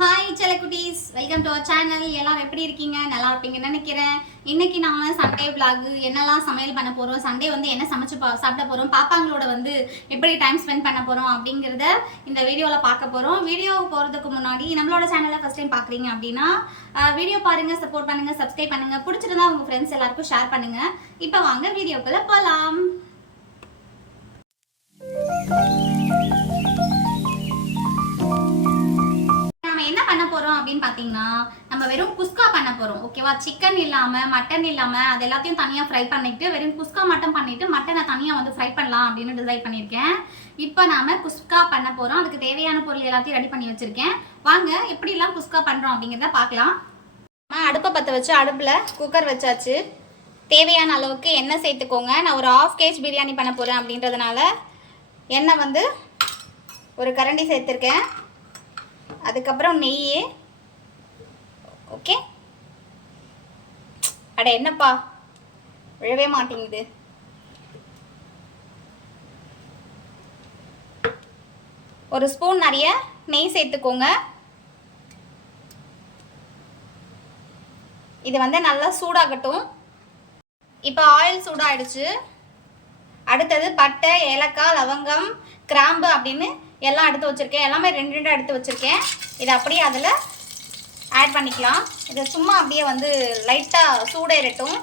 Hi செல்லக்குட்டீஸ், welcome to our channel. எல்லாரும் எப்படி இருக்கீங்க? நல்லா இருப்பீங்கன்னு நினைக்கிறேன். இன்னைக்கு நாங்கள் சண்டே விளாக் என்னெல்லாம் சமையல் பண்ண போகிறோம், சண்டே வந்து என்ன சமைச்சு சாப்பிட போகிறோம், பாப்பாங்களோட வந்து எப்படி டைம் ஸ்பெண்ட் பண்ண போகிறோம் அப்படிங்கிறத இந்த வீடியோவில் பார்க்க போகிறோம். வீடியோ போகிறதுக்கு முன்னாடி நம்மளோட சேனலை ஃபஸ்ட் டைம் பார்க்குறீங்க அப்படின்னா வீடியோ பாருங்கள், சப்போர்ட் பண்ணுங்கள், சப்ஸ்கிரைப் பண்ணுங்கள். பிடிச்சிருந்தா உங்கள் ஃப்ரெண்ட்ஸ் எல்லாருக்கும் ஷேர் பண்ணுங்கள். இப்போ வாங்க வீடியோக்குள்ளே போகலாம். அப்படின்னு பாத்தீங்கன்னா நம்ம வெறும் குஸ்கா பண்ண போறோம். ஓகேவா? சிக்கன் இல்லாம மட்டன் இல்லாம அது எல்லாத்தையும் தனியா ஃப்ரை பண்ணிட்டு வெறும் குஸ்கா மட்டும் பண்ணிட்டு மட்டனை தனியா வந்து ஃப்ரை பண்ணலாம் அப்படின்னு டிசைட் பண்ணியிருக்கேன். இப்போ நாம குஸ்கா பண்ண போறோம். அதுக்கு தேவையான பொருள் எல்லாத்தையும் ரெடி பண்ணி வச்சிருக்கேன். வாங்க எப்படி எல்லாம் குஸ்கா பண்றோம் அப்படிங்கிறத பார்க்கலாம். அடுப்பை பற்ற வச்சு அடுப்புல குக்கர் வச்சாச்சு. தேவையான அளவுக்கு எண்ணெய் சேர்த்துக்கோங்க. நான் ஒரு 1/2 kg பிரியாணி பண்ண போறேன் அப்படின்றதுனால எண்ணெய் வந்து ஒரு கரண்டி சேர்த்துருக்கேன். அதுக்கப்புறம் நெய். ஓகே, அட என்னப்பா விழவே மாட்டேங்குது. ஒரு ஸ்பூன் நிறைய நெய் சேர்த்துக்கோங்க. இது வந்து நல்லா சூடாகட்டும். இப்போ ஆயில் சூடாயிடுச்சு. அடுத்தது பட்டை, ஏலக்காய், லவங்கம், கிராம்பு அப்படின்னு எல்லாம் எடுத்து வச்சுருக்கேன். எல்லாமே 2 எடுத்து வச்சுருக்கேன். இதை அப்படியே அதில் ஆட் பண்ணிக்கலாம். இதை சும்மா அப்படியே வந்து லைட்டாக சூடேறட்டும்.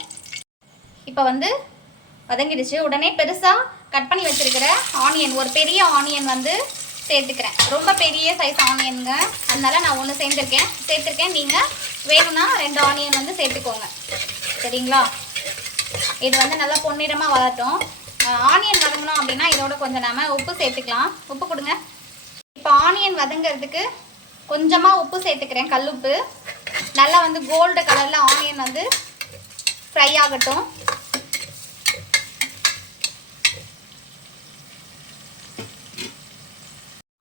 இப்போ வந்து வதங்கிடுச்சு. உடனே பெருசாக கட் பண்ணி வச்சுருக்கிற ஆனியன், ஒரு பெரிய ஆனியன் வந்து சேர்த்துக்கிறேன். ரொம்ப பெரிய சைஸ் ஆனியனுங்க, அதனால நான் ஒன்று சேர்த்துருக்கேன். நீங்கள் வேணும்னா 2 ஆனியன் வந்து சேர்த்துக்கோங்க. சரிங்களா? இது வந்து நல்லா பொன்னிறமாக வளரட்டும். ஆனியன் வதங்கணும் அப்படின்னா இதோட கொஞ்சம் நாம உப்பு சேர்த்துக்கலாம். உப்பு கொடுங்க. இப்போ ஆனியன் வதங்கிறதுக்கு கொஞ்சமாக உப்பு சேர்த்துக்கிறேன், கல்லுப்பு. நல்லா வந்து கோல்டு கலரில் ஆனியன் வந்து ஃப்ரை ஆகட்டும்.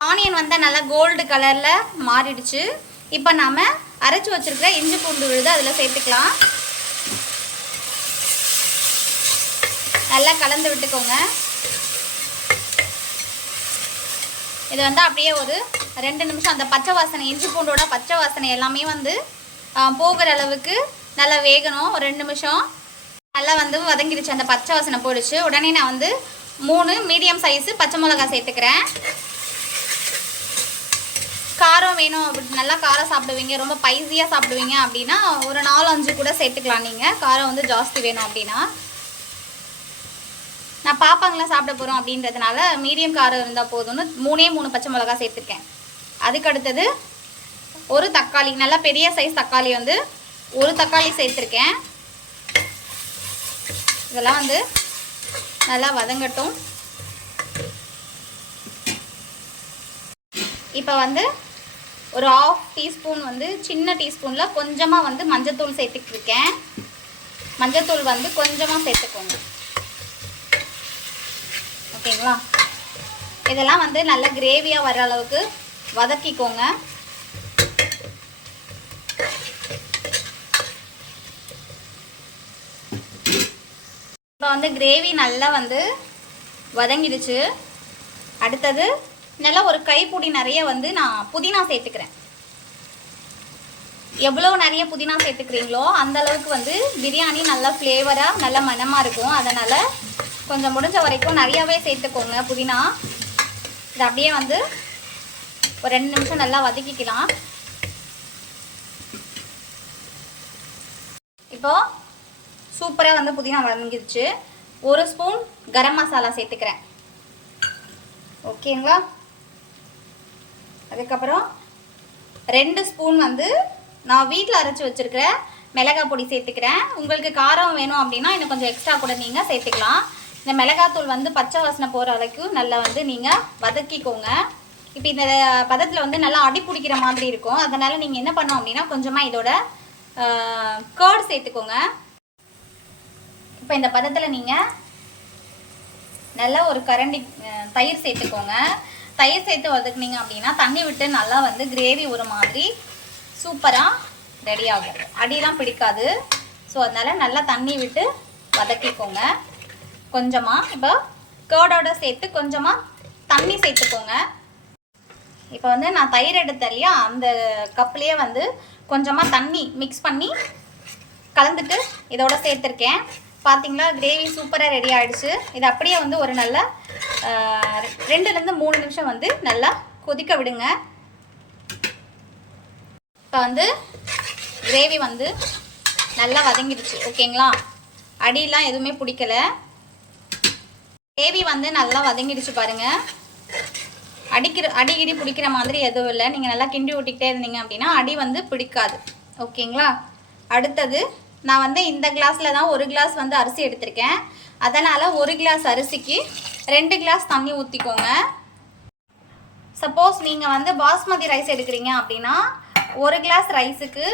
ஆனியன் வந்து நல்லா கோல்டு கலரில் மாறிடுச்சு. இப்போ நாம் அரைச்சி வச்சுருக்கிற இஞ்சி பூண்டு விழுது அதில் சேர்த்துக்கலாம். நல்லா கலந்து விட்டுக்கோங்க. இது வந்து அப்படியே ஒரு 2 நிமிஷம் அந்த பச்சை வாசனை, இஞ்சி பூண்டோட பச்சை வாசனை எல்லாமே வந்து போகிற அளவுக்கு நல்லா வேகணும். ஒரு 2 நிமிஷம் நல்லா வந்து வதங்கிடுச்சு. அந்த பச்சை வாசனை போயிடுச்சு. உடனே நான் வந்து 3 மீடியம் சைஸு பச்சை மிளகாய் சேர்த்துக்கிறேன். காரம் வேணும் அப்படி நல்லா காரம் சாப்பிடுவீங்க, ரொம்ப பைசியாக சாப்பிடுவீங்க அப்படின்னா ஒரு 4-5 கூட சேர்த்துக்கலாம். நீங்கள் காரம் வந்து ஜாஸ்தி வேணும் அப்படின்னா. நான் பாப்பாங்களாம் சாப்பிட போகிறோம் அப்படின்றதுனால மீடியம் காரம் இருந்தால் போதும்னு 3 பச்சை மிளகா சேர்த்துருக்கேன். அதுக்கு அடுத்தது ஒரு தக்காளி, நல்லா பெரிய சைஸ் தக்காளி வந்து ஒரு தக்காளி சேர்த்துருக்கேன். இதெல்லாம் வந்து நல்லா வதங்கட்டும். இப்போ வந்து ஒரு 1/2 டீஸ்பூன் வந்து சின்ன டீஸ்பூனில் கொஞ்சமாக வந்து மஞ்சத்தூள் சேர்த்துக்கிருக்கேன். மஞ்சத்தூள் வந்து கொஞ்சமாக சேர்த்துக்கோங்க. ஓகேங்களா? இதெல்லாம் வந்து நல்ல கிரேவியாக வர அளவுக்கு வதக்கிக்கோங்க. இப்போ வந்து கிரேவி நல்லா வந்து வதங்கிடுச்சு. அடுத்தது நல்லா ஒரு கைப்பிடி நிறைய வந்து நான் புதினா சேர்த்துக்கிறேன். எவ்வளோ நிறைய புதினா சேர்த்துக்கிறீங்களோ அந்த அளவுக்கு வந்து பிரியாணி நல்லா ஃப்ளேவராக நல்ல மணமாக இருக்கும். அதனால் கொஞ்சம் முடிஞ்ச வரைக்கும் நிறையாவே சேர்த்துக்கோங்க புதினா. இது அப்படியே வந்து ஒரு 2 நிமிஷம் நல்லா வதக்கிக்கலாம். இப்போது சூப்பராக வந்து புதினா வதங்கிடுச்சு. 1 ஸ்பூன் கரம் மசாலா சேர்த்துக்கிறேன். ஓகேங்களா? அதுக்கப்புறம் 2 ஸ்பூன் வந்து நான் வீட்டில் அரைச்சி வச்சுருக்கிற மிளகாய் பொடி சேர்த்துக்கிறேன். உங்களுக்கு காரம் வேணும் அப்படின்னா இன்னும் கொஞ்சம் எக்ஸ்ட்ரா கூட நீங்கள் சேர்த்துக்கலாம். இந்த மிளகாத்தூள் வந்து பச்சை வாசனை போகிற அளவுக்கு நல்லா வந்து நீங்கள் வதக்கிக்கோங்க. இப்போ இந்த பதத்தில் வந்து நல்லா அடி பிடிக்கிற மாதிரி இருக்கும். அதனால் நீங்கள் என்ன பண்ணோம் அப்படின்னா கொஞ்சமாக இதோட கர்ட் சேர்த்துக்கோங்க. இப்போ இந்த பதத்தில் நீங்கள் நல்லா ஒரு கரண்டி தயிர் சேர்த்துக்கோங்க. தயிர் சேர்த்து வதக்குனீங்க அப்படின்னா தண்ணி விட்டு நல்லா வந்து கிரேவி ஒரு மாதிரி சூப்பராக ரெடி ஆகும். அடியெலாம் பிடிக்காது. ஸோ அதனால் நல்லா தண்ணி விட்டு வதக்கிக்கோங்க. கொஞ்சமாக இப்போ கர்டோட சேர்த்து கொஞ்சமாக தண்ணி சேர்த்துக்கோங்க. இப்போ வந்து நான் தயிர் எடுத்தேன் இல்லையா, அந்த கப்லேயே வந்து கொஞ்சமாக தண்ணி மிக்ஸ் பண்ணி கலந்துட்டு இதோட சேர்த்துருக்கேன். பார்த்தீங்களா, கிரேவி சூப்பராக ரெடி ஆகிடுச்சு. இது அப்படியே வந்து ஒரு நல்ல 2லேருந்து 3 நிமிஷம் வந்து நல்லா கொதிக்க விடுங்க. இப்போ வந்து கிரேவி வந்து நல்லா வதங்கிடுச்சு. ஓகேங்களா, அடியெலாம் எதுவுமே பிடிக்கல. கிரேவி வந்து நல்லா வதங்கிடுச்சு பாருங்கள். அடிக்கடி பிடிக்கிற மாதிரி எதுவும் இல்லை. நீங்கள் நல்லா கிண்டி விட்டுக்கிட்டே இருந்தீங்க அப்படின்னா அடி வந்து பிடிக்காது. ஓகேங்களா. அடுத்தது நான் வந்து இந்த கிளாஸில் தான் 1 கிளாஸ் வந்து அரிசி எடுத்திருக்கேன். அதனால் 1 கிளாஸ் அரிசிக்கு 2 கிளாஸ் தண்ணி ஊற்றிக்கோங்க. சப்போஸ் நீங்கள் வந்து பாஸ்மதி ரைஸ் எடுக்கிறீங்க அப்படின்னா 1 கிளாஸ் ரைஸுக்கு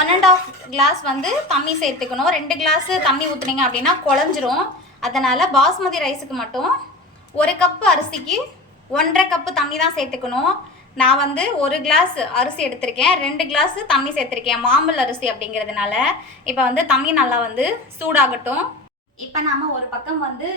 1.5 கிளாஸ் வந்து தண்ணி சேர்த்துக்கணும். 2 கிளாஸ் தண்ணி ஊற்றுனீங்க அப்படின்னா குழஞ்சிரும். அதனால் பாஸ்மதி ரைஸுக்கு மட்டும் 1 கப்பு அரிசிக்கு 1.5 கப்பு தண்ணி தான் சேர்த்துக்கணும். நான் வந்து 1 கிளாஸ் அரிசி எடுத்திருக்கேன், 2 கிளாஸ் தண்ணி சேர்த்துருக்கேன், மாம்பழ அரிசி அப்படிங்கிறதுனால. இப்போ வந்து தண்ணி நல்லா வந்து சூடாகட்டும். இப்போ நாம் ஒரு பக்கம் வந்து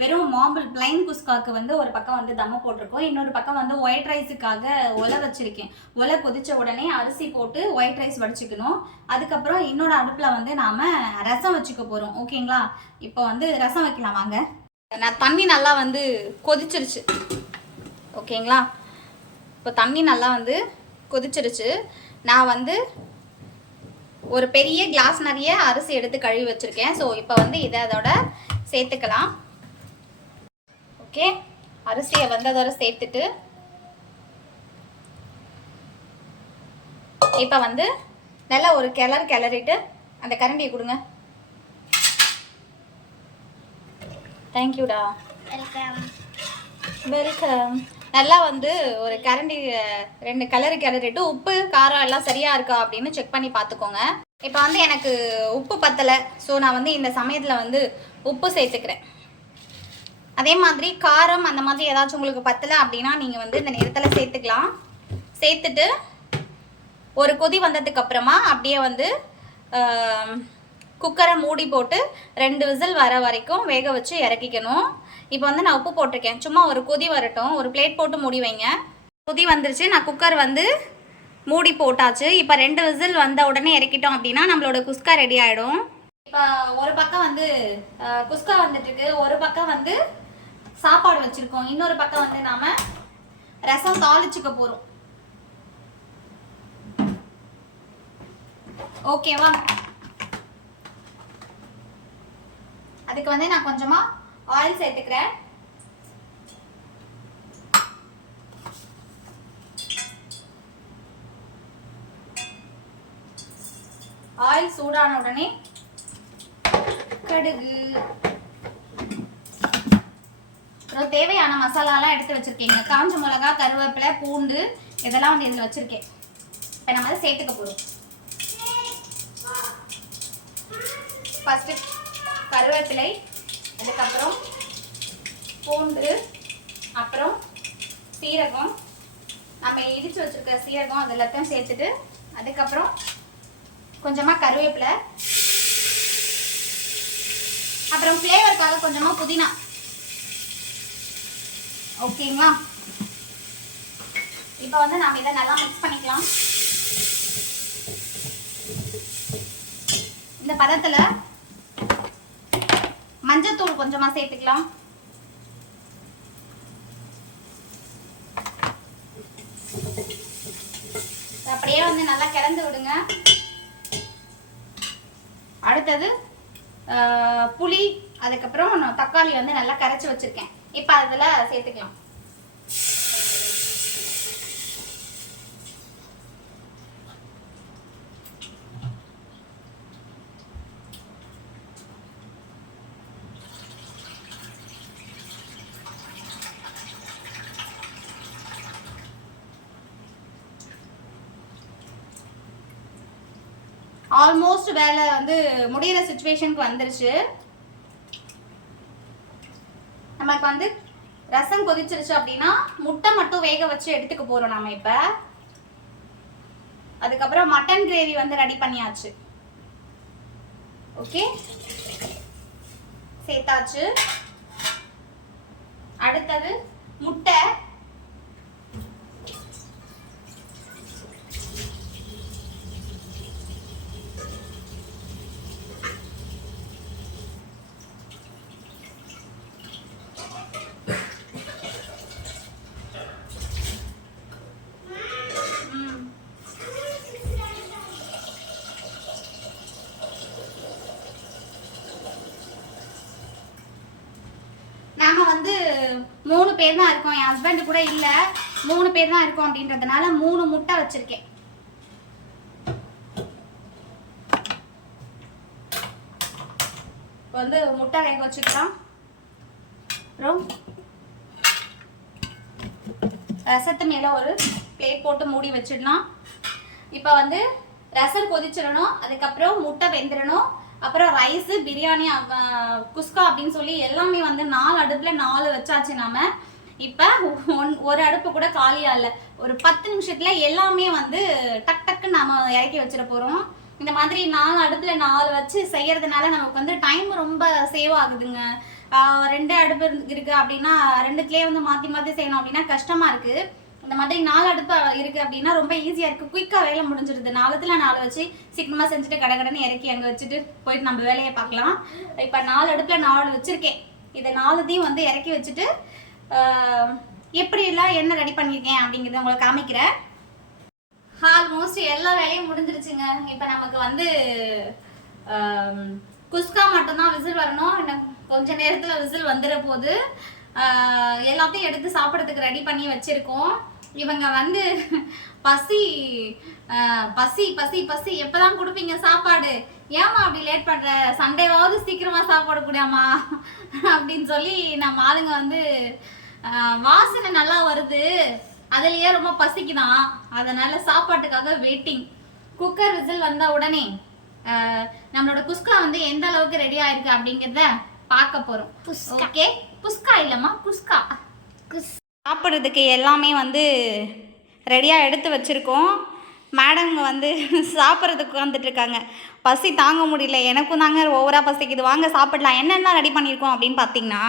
வெறும் மாம்பழ பிளைன் குஸ்காவுக்கு வந்து ஒரு பக்கம் வந்து தம்ம போட்டிருக்கோம். இன்னொரு பக்கம் வந்து ஒயிட் ரைஸுக்காக ஒலை வச்சுருக்கேன். ஒலை கொதித்த உடனே அரிசி போட்டு ஒயிட் ரைஸ் வடிச்சுக்கணும். அதுக்கப்புறம் இன்னொரு அடுப்பில் வந்து நாம் ரசம் வச்சுக்க போகிறோம். ஓகேங்களா. இப்போ வந்து ரசம் வைக்கலாம் வாங்க. நான் தண்ணி நல்லா வந்து கொதிச்சிருச்சு. ஓகேங்களா. இப்போ தண்ணி நல்லா வந்து கொதிச்சிருச்சு. நான் வந்து ஒரு பெரிய கிளாஸ் நிறைய அரிசி எடுத்து கழுவி வச்சுருக்கேன். ஸோ இப்போ வந்து இதை அதோட சேர்த்துக்கலாம். ஓகே, அரிசியை வந்து அதோட சேர்த்துட்டு இப்போ வந்து நல்லா ஒரு கிளறிட்டு அந்த கரண்டியை கொடுங்க. தேங்க்யூடா. வெல்கம். நல்லா வந்து ஒரு கரண்டி 2 கிளறிட்டு உப்பு காரம் எல்லாம் சரியாக இருக்கா அப்படின்னு செக் பண்ணி பார்த்துக்கோங்க. இப்போ வந்து எனக்கு உப்பு பத்தலை. ஸோ நான் வந்து இந்த சமயத்தில் வந்து உப்பு சேர்த்துக்கிறேன். அதே மாதிரி காரம் அந்த மாதிரி ஏதாச்சும் உங்களுக்கு பத்தலை அப்படின்னா நீங்கள் வந்து இந்த நேரத்தில் சேர்த்துக்கலாம். சேர்த்துட்டு ஒரு கொதி வந்ததுக்கப்புறமா அப்படியே வந்து குக்கரை மூடி போட்டு 2 விசில் வர வரைக்கும் வேக வச்சு இறக்கிக்கணும். இப்போ வந்து நான் உப்பு போட்டிருக்கேன். சும்மா ஒரு கொதி வரட்டும். ஒரு பிளேட் போட்டு மூடி வைங்க. கொதி வந்துருச்சு. நான் குக்கர் வந்து மூடி போட்டாச்சு. இப்போ 2 விசில் வந்த உடனே இறக்கிட்டோம் அப்படின்னா நம்மளோட குஸ்கா ரெடி ஆகிடும். இப்போ ஒரு பக்கம் வந்து குஸ்கா வந்துட்டுருக்கு, ஒரு பக்கம் வந்து சாப்பாடு வச்சுருக்கோம், இன்னொரு பக்கம் வந்து நாம் ரசம் தாளிச்சுக்க போகிறோம். ஓகேவா. அதுக்கு வந்து நான் கொஞ்சமாக ஆயில் சேர்த்துக்கிறேன். ஆயில் சூடான உடனே கடுகு, அப்புறம் தேவையான மசாலாலாம் எடுத்து வச்சிருக்கீங்க. காஞ்ச மிளகா, கருவேப்பிலை, பூண்டு இதெல்லாம் வந்து இதில் வச்சிருக்கேன். இப்போ நம்ம அதை சேர்த்துக்க போகிறோம். ஃபஸ்ட்டு கருவேப்பிலை, அதுக்கப்புறம் பூண்டு, அப்புறம் சீரகம், நம்ம இடித்து வச்சுருக்க சீரகம் அது எல்லாத்தையும் சேர்த்துட்டு அதுக்கப்புறம் கொஞ்சமாக கருவேப்பிலை, அப்புறம் ஃப்ளேவருக்காக கொஞ்சமாக புதினா. ஓகேங்களா. இப்போ வந்து நாம் இதை நல்லா மிக்ஸ் பண்ணிக்கலாம். இந்த பதத்தில் மஞ்சத்தூள் கொஞ்சமாக சேர்த்துக்கலாம். அப்படியே வந்து நல்லா கிளந்து விடுங்க. அடுத்தது புளி, அதுக்கப்புறம் நான் தக்காளி வந்து நல்லா கரைச்சி வச்சிருக்கேன். இப்போ அதில் சேர்த்துக்கலாம். ஆல்மோஸ்ட் வேலை வந்து முடிகிற சிச்சுவேஷனுக்கு வந்துருச்சு. நமக்கு வந்து ரசம் கொதிச்சிருச்சு அப்படின்னா முட்டை மட்டும் வேக வச்சு எடுத்துக்க போறோம் நம்ம இப்ப. அதுக்கப்புறம் மட்டன் கிரேவி வந்து ரெடி பண்ணியாச்சு. ஓகே, சேர்த்தாச்சு. அடுத்தது முட்டை. 3 பேர் தான் இருக்கோம், என் ஹஸ்பண்ட் கூட இல்லை, 3 பேர் தான் இருக்கோம் அப்படின்றதுனால 3 முட்டை வச்சுருக்கேன். இப்போ வந்து முட்டை வேக வச்சுக்கலாம். அப்புறம் ரசத்து மேலே ஒரு பிளேட் போட்டு மூடி வச்சிடலாம். இப்போ வந்து ரசம் கொதிச்சிடணும், அதுக்கப்புறம் முட்டை வெந்துடணும், அப்புறம் ரைஸு, பிரியாணி, குஸ்கா அப்படின்னு சொல்லி எல்லாமே வந்து 4 அடுப்பில் 4 வச்சாச்சு நாம. இப்போ ஒரு அடுப்பு கூட காலியாக இல்லை. ஒரு 10 நிமிஷத்தில் எல்லாமே வந்து டக் டக்குன்னு நாம் இறக்கி வச்சிட போகிறோம். இந்த மாதிரி 4 அடுப்பில் 4 வச்சு செய்யறதுனால நமக்கு வந்து டைம் ரொம்ப சேவ் ஆகுதுங்க. 2 அடுப்பு இருக்குது அப்படின்னா 2த்துலேயே வந்து மாற்றி மாற்றி செய்யணும் அப்படின்னா கஷ்டமாக இருக்குது. இந்த மாதிரி 4 அடுப்பு இருக்குது அப்படின்னா ரொம்ப ஈஸியாக இருக்குது, குயிக்காக வேலை முடிஞ்சிடுது. 4த்துல 4 வச்சு சீக்கிரமாக செஞ்சுட்டு கடகடன்னு இறக்கி அங்கே வச்சுட்டு போயிட்டு நம்ம வேலையை பார்க்கலாம். இப்போ 4 அடுப்பில் 4 வச்சுருக்கேன். இதை 4த்தையும் வந்து இறக்கி வச்சுட்டு எப்படிலாம் என்ன ரெடி பண்ணியிருக்கேன் அப்படிங்கிறத உங்களுக்கு காமிக்கிறேன். ஆல்மோஸ்ட் எல்லா வேலையும் முடிஞ்சிருச்சுங்க. இப்போ நமக்கு வந்து குஸ்கா மட்டும்தான் விசில் வரணும். இன்னும் கொஞ்ச நேரத்தில் விசில் வந்துட போது. எல்லாத்தையும் எடுத்து சாப்பிட்றதுக்கு ரெடி பண்ணி வச்சுருக்கோம். இவங்க வந்து பசி பசி பசி பசி எப்போதான் கொடுப்பீங்க சாப்பாடு, ஏமா அப்படி லேட் பண்ணுற, சண்டேவாவது சீக்கிரமாக சாப்பாடு கூடாமா அப்படின்னு சொல்லி நம்ம ஆளுங்க வந்து வாசனை நல்லா வருது, அதுலேயே ரொம்ப பசிக்குதான், அதனால் சாப்பாட்டுக்காக வெயிட்டிங். குக்கர் விசில் வந்த உடனே நம்மளோட குஸ்கா வந்து எந்த அளவுக்கு ரெடி ஆயிருக்கு அப்படிங்கிறத பார்க்க போகிறோம். ஓகே, குஸ்கா இல்லைம்மா, குஸ்கா. சாப்பிட்றதுக்கு எல்லாமே வந்து ரெடியாக எடுத்து வச்சுருக்கோம். மேடம்ங்க வந்து சாப்பிட்றதுக்கு வந்துட்டுருக்காங்க. பசி தாங்க முடியல, எனக்கும் தாங்க ஓவராக பசிக்குது, வாங்க சாப்பிடலாம். என்னென்ன ரெடி பண்ணியிருக்கோம் அப்படின்னு பார்த்தீங்கன்னா,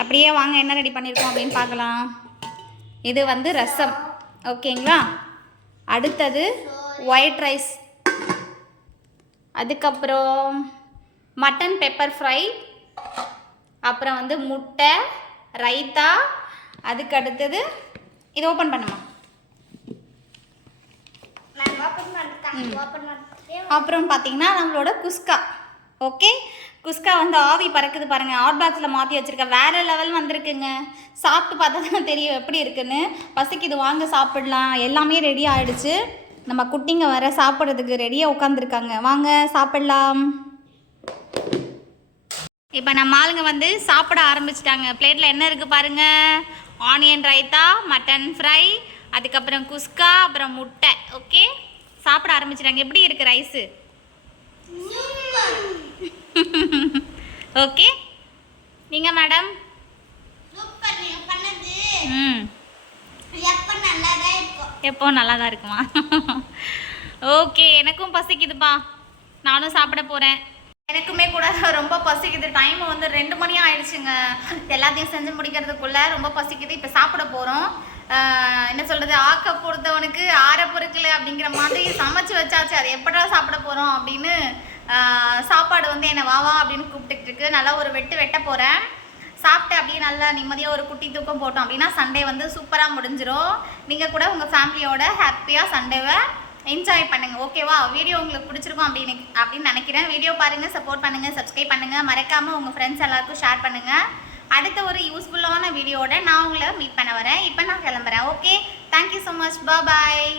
அப்படியே வாங்க என்ன ரெடி பண்ணியிருக்கோம் அப்படின்னு பார்க்கலாம். இது வந்து ரசம், ஓகேங்களா. அடுத்தது ஒயிட் ரைஸ், அதுக்கப்புறம் மட்டன் பெப்பர் ஃப்ரை, அப்புறம் வந்து முட்டை, ரைத்தா, அதுக்கு அடுத்தது இது ஓப்பன் பண்ணுமா, அப்புறம் பார்த்தீங்கன்னா நம்மளோட குஸ்கா. ஓகே, குஸ்கா வந்து ஆவி பறக்குது பாருங்கள், ஹாட் பாக்ஸில் மாற்றி வச்சுருக்கேன். வேறு லெவல் வந்திருக்குங்க. சாப்பிட்டு பார்த்தா தான் தெரியும் எப்படி இருக்குன்னு. பசிக்குது, வாங்க சாப்பிடலாம். எல்லாமே ரெடி ஆகிடுச்சு. நம்ம குட்டிங்க வர சாப்பிட்றதுக்கு ரெடியாக உட்காந்துருக்காங்க, வாங்க சாப்பிடலாம். இப்போ நம்ம ஆளுங்க வந்து சாப்பிட ஆரம்பிச்சிட்டாங்க. பிளேட்டில் என்ன இருக்குது பாருங்கள், ஆனியன் ரைத்தா, மட்டன் ஃப்ரை, அதுக்கப்புறம் குஸ்கா, அப்புறம் முட்டை. ஓகே, சாப்பிட ஆரம்பிச்சிட்டாங்க. எப்படி இருக்குது ரைஸு? ஓகே, நீங்கள் மேடம்? எப்போ நல்லா தான் இருக்குமா? ஓகே, எனக்கும் பசிக்குதுப்பா, நானும் சாப்பிட போகிறேன். எனக்குமே கூட ரொம்ப பசிக்குது. டைம் வந்து 2 மணி ஆயிடுச்சுங்க. எல்லாத்தையும் செஞ்சு முடிக்கிறதுக்குள்ளே ரொம்ப பசிக்குது. இப்போ சாப்பிட போகிறோம். என்ன சொல்கிறது, ஆக்க பொறுத்தவனுக்கு ஆற பொறுக்கல அப்படிங்கிற மாதிரி சமைச்சு வச்சாச்சு. அது எப்படா சாப்பிட போகிறோம் அப்படின்னு சாப்பாடு வந்து என்னை வாவா அப்படின்னு கூப்பிட்டுட்டு இருக்கு. நல்லா ஒரு வெட்ட போகிறேன். சாப்பிட்டு அப்படியே நல்லா நிம்மதியாக ஒரு குட்டி தூக்கம் போட்டோம் அப்படின்னா சண்டே வந்து சூப்பராக முடிஞ்சிடும். நீங்கள் கூட உங்கள் ஃபேமிலியோட ஹாப்பியாக சண்டேவை என்ஜாய் பண்ணுங்கள். ஓகேவா? வீடியோ உங்களுக்கு பிடிச்சிருக்கும் அப்படின்னு நினைக்கிறேன். வீடியோ பாருங்கள், சப்போர்ட் பண்ணுங்கள், சப்ஸ்கிரைப் பண்ணுங்கள், மறக்காமல் உங்கள் ஃப்ரெண்ட்ஸ் எல்லாருக்கும் ஷேர் பண்ணுங்கள். அடுத்த ஒரு யூஸ்ஃபுல்லான வீடியோட நான் உங்களை மீட் பண்ண வரேன். இப்போ நான் கிளம்புறேன். ஓகே, தேங்க்யூ ஸோ மச், பாய்.